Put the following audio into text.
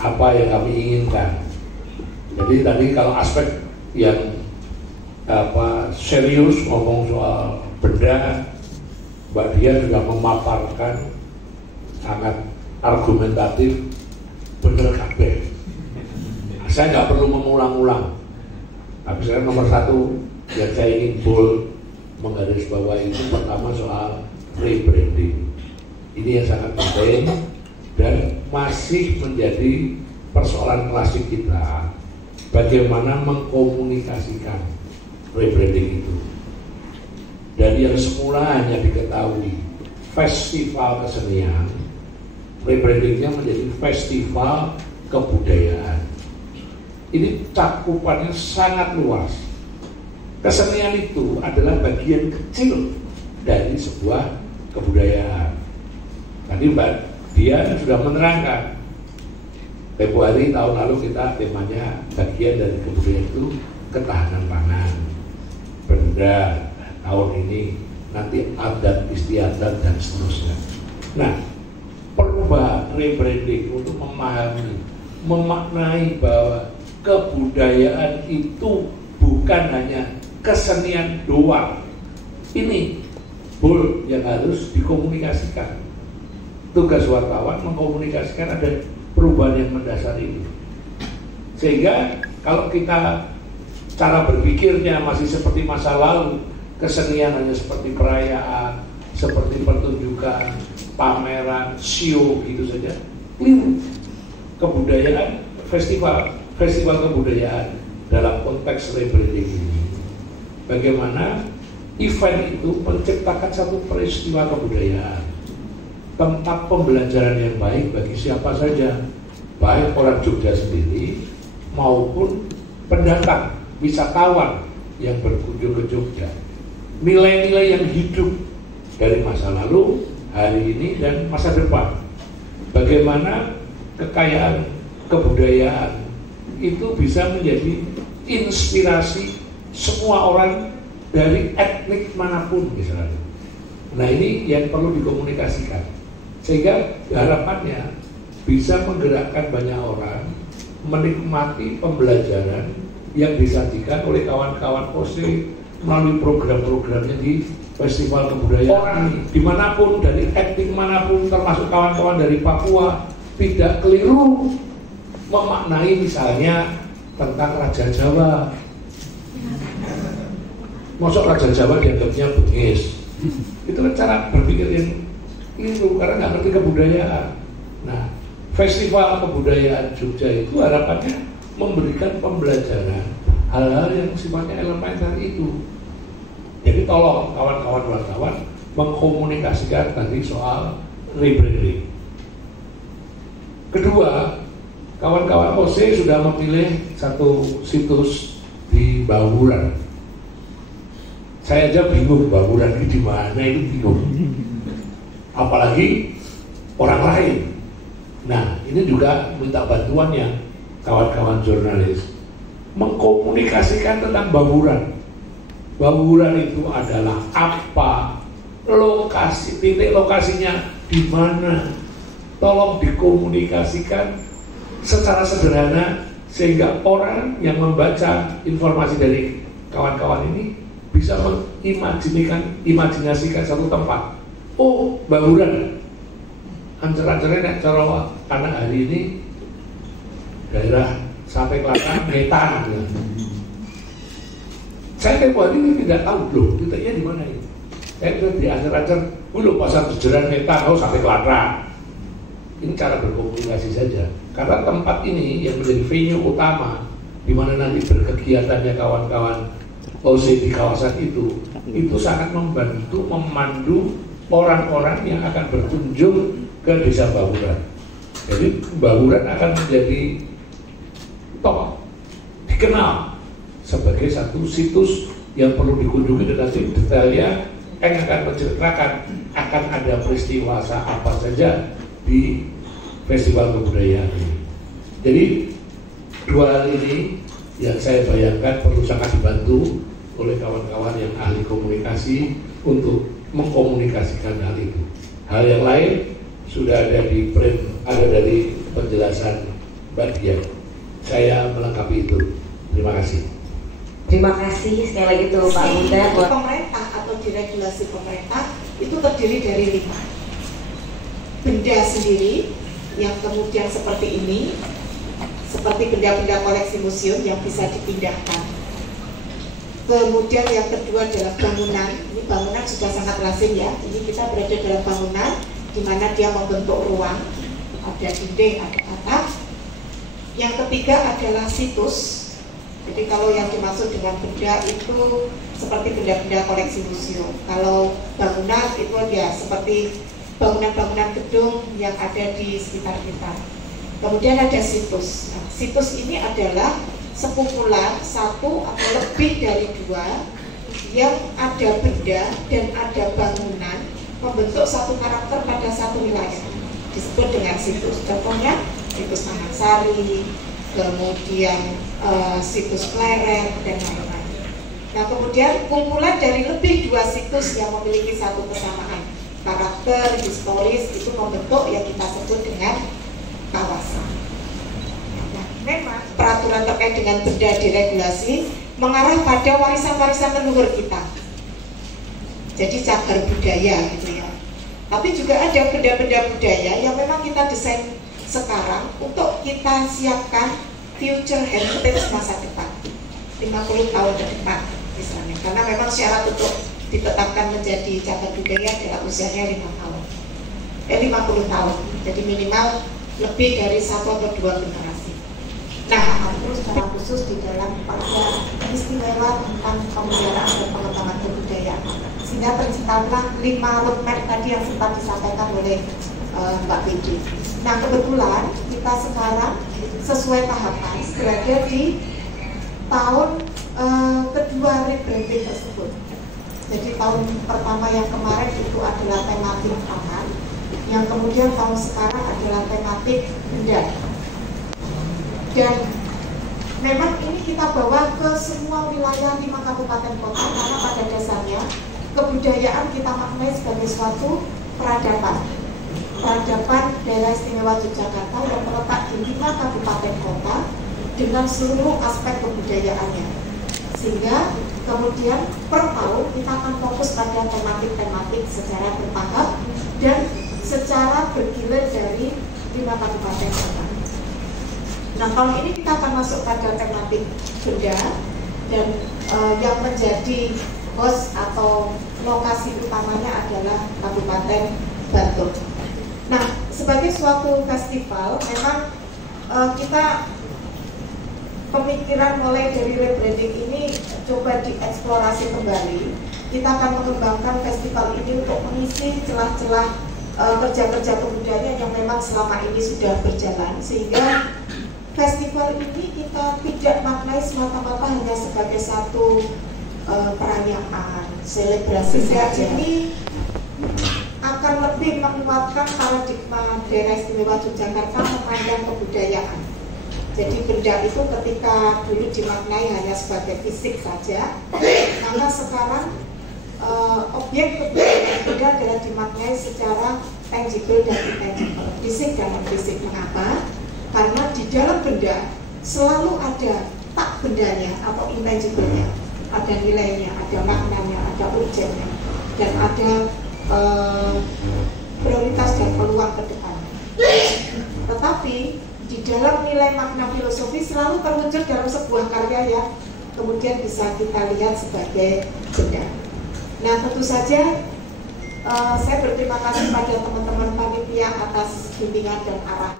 apa yang kami inginkan. Jadi tadi kalau aspek yang serius ngomong soal benda, Mbak Dian juga memaparkan sangat argumentatif, bener kabeh. Saya nggak perlu mengulang-ulang. Tapi saya nomor satu yang saya ingin bold menggarisbawahi itu pertama soal rebranding. Ini yang sangat penting dan masih menjadi persoalan klasik kita. Bagaimana mengkomunikasikan rebranding itu. Dari yang semula hanya diketahui festival kesenian, rebrandingnya menjadi festival kebudayaan. Ini cakupannya sangat luas. Kesenian itu adalah bagian kecil dari sebuah kebudayaan. Tadi Mbak Dian sudah menerangkan, Februari tahun lalu kita temanya bagian dari kebudayaan itu ketahanan pangan, benda, tahun ini nanti adat istiadat dan seterusnya. Nah, perubahan rebranding untuk memahami, memaknai bahwa kebudayaan itu bukan hanya kesenian doang. Ini bold yang harus dikomunikasikan. Tugas wartawan mengkomunikasikan ada perubahan yang mendasar ini. Sehingga kalau kita cara berpikirnya masih seperti masa lalu, kesenian hanya seperti perayaan, seperti pertunjukan, pameran, show gitu saja. Keliru. Kebudayaan, festival kebudayaan dalam konteks rebranding ini. Bagaimana event itu menciptakan satu peristiwa kebudayaan, tempat pembelajaran yang baik bagi siapa saja, baik orang Jogja sendiri maupun pendatang, wisatawan yang berkunjung ke Jogja. Nilai-nilai yang hidup dari masa lalu, hari ini, dan masa depan. Bagaimana kekayaan kebudayaan itu bisa menjadi inspirasi semua orang dari etnik manapun misalnya. Nah, ini yang perlu dikomunikasikan. Sehingga harapannya bisa menggerakkan banyak orang menikmati pembelajaran yang disajikan oleh kawan-kawan POSE melalui program-programnya di Festival Kebudayaan. Orang dimanapun, dari etnik manapun, termasuk kawan-kawan dari Papua, tidak keliru memaknai misalnya tentang Raja Jawa. Masuk Raja Jawa dianggapnya bengis. Itu kan cara berpikir yang keliru karena nggak ngerti kebudayaan. Nah, Festival Kebudayaan Jogja itu harapannya memberikan pembelajaran hal-hal yang sifatnya elementer itu. Jadi tolong kawan-kawan wartawan mengkomunikasikan tadi soal rebranding. Kedua, kawan-kawan POSE sudah memilih satu situs di Bahuran. Saya aja bingung Bahuran ini di mana, itu bingung. Apalagi orang lain. Nah, ini juga minta bantuannya kawan-kawan jurnalis mengkomunikasikan tentang Bahuran. Bahuran itu adalah apa, lokasi, titik lokasinya di mana. Tolong dikomunikasikan secara sederhana sehingga orang yang membaca informasi dari kawan-kawan ini bisa mengimajinasikan satu tempat. Oh, Bahuran. Ancer-ancernya nek cara anak hari ini daerah sampai Klaten Ngetan. Saya tempo hari ini tidak tahu loh, titiknya di mana ini. Saya sudah diancer-ancer, loh pasar Jejeran Ngetan, oh sampai Klaten. Ini cara berkomunikasi saja. Karena tempat ini yang menjadi venue utama di mana nanti berkegiatannya kawan-kawan OC di kawasan itu sangat membantu memandu orang-orang yang akan berkunjung ke Desa Bahuran. Jadi Bahuran akan menjadi top, dikenal sebagai satu situs yang perlu dikunjungi dan nanti detailnya akan menceritakan akan ada peristiwa apa saja di Festival Kebudayaan ini. Jadi dua hal ini yang saya bayangkan perlu sangat dibantu oleh kawan-kawan yang ahli komunikasi untuk mengkomunikasikan hal itu. Hal yang lain sudah ada di print, ada dari penjelasan Mbak Dian. Saya melengkapi itu. Terima kasih. Terima kasih sekali lagi tuh Pak Bunda. Pemerintah atau diregulasi pemerintah itu terdiri dari 5. Benda sendiri yang kemudian seperti ini, seperti benda-benda koleksi museum yang bisa dipindahkan. Kemudian yang kedua adalah bangunan. Ini bangunan sudah sangat lazim ya. Ini kita berada dalam bangunan di mana dia membentuk ruang, ada dinding, ada atap. Yang ketiga adalah situs. Jadi kalau yang dimaksud dengan benda itu seperti benda-benda koleksi museum. Kalau bangunan itu ya seperti bangunan-bangunan gedung yang ada di sekitar kita. Kemudian ada situs. Nah, situs ini adalah sekumpulan 1 atau lebih dari 2 yang ada benda dan ada bangunan membentuk satu karakter pada satu wilayah, disebut dengan situs. Contohnya situs Taman Sari, kemudian situs Pleret dan lain-lain. Nah, kemudian kumpulan dari lebih 2 situs yang memiliki satu kesamaan karakter historis itu membentuk yang kita sebut dengan kawasan. Nah, memang peraturan terkait dengan benda diregulasi mengarah pada warisan-warisan leluhur kita. Jadi cagar budaya gitu ya. Tapi juga ada benda-benda budaya yang memang kita desain sekarang untuk kita siapkan future heritage masa depan, 50 tahun ke depan misalnya. Karena memang syarat untuk ditetapkan menjadi cagar budaya adalah usianya 50 tahun. Jadi minimal lebih dari 1 atau 2 generasi. Nah, itu secara khusus di dalam pada istimewa tentang pemeliharaan dan pengembangan kebudayaan. Sehingga terciptalah 5 roadmap tadi yang sempat disampaikan oleh Mbak Pidi. Nah, kebetulan kita sekarang sesuai tahapan berada di tahun kedua rebranding tersebut. Jadi tahun pertama yang kemarin itu adalah tematik taman, yang kemudian tahun sekarang adalah tematik benda. Dan memang ini kita bawa ke semua wilayah 5 kabupaten kota karena pada dasarnya kebudayaan kita maknai sebagai suatu peradaban daerah istimewa Yogyakarta yang terletak di 5 kabupaten kota dengan seluruh aspek kebudayaannya. Sehingga kemudian per tahun kita akan fokus pada tematik-tematik secara bertahap dan secara bergilir dari 5 kabupaten kota. Nah, tahun ini kita akan masuk pada tematik benda dan yang menjadi host atau lokasi utamanya adalah Kabupaten Bantul. Nah, sebagai suatu festival, memang kita pemikiran mulai dari rebranding ini coba dieksplorasi kembali. Kita akan mengembangkan festival ini untuk mengisi celah-celah kerja-kerja kebudayaan yang memang selama ini sudah berjalan, sehingga festival ini kita tidak maknai semata-mata hanya sebagai satu perayaan, selebrasi saja. Ini akan lebih menguatkan paradigma daerah istimewa Yogyakarta memandang kebudayaan. Jadi benda itu ketika dulu dimaknai hanya sebagai fisik saja, maka sekarang objek kebudayaan benda adalah dimaknai secara tangible dan intangible, fisik dan non-fisik. Mengapa? Karena di dalam benda selalu ada tak bendanya atau intangible-nya, ada nilainya, ada maknanya, ada urgennya, dan ada prioritas dan peluang ke depan. Tetapi di dalam nilai makna filosofi selalu terwujud dalam sebuah karya yang kemudian bisa kita lihat sebagai benda. Nah, tentu saja saya berterima kasih pada teman-teman panitia atas bimbingan dan arah.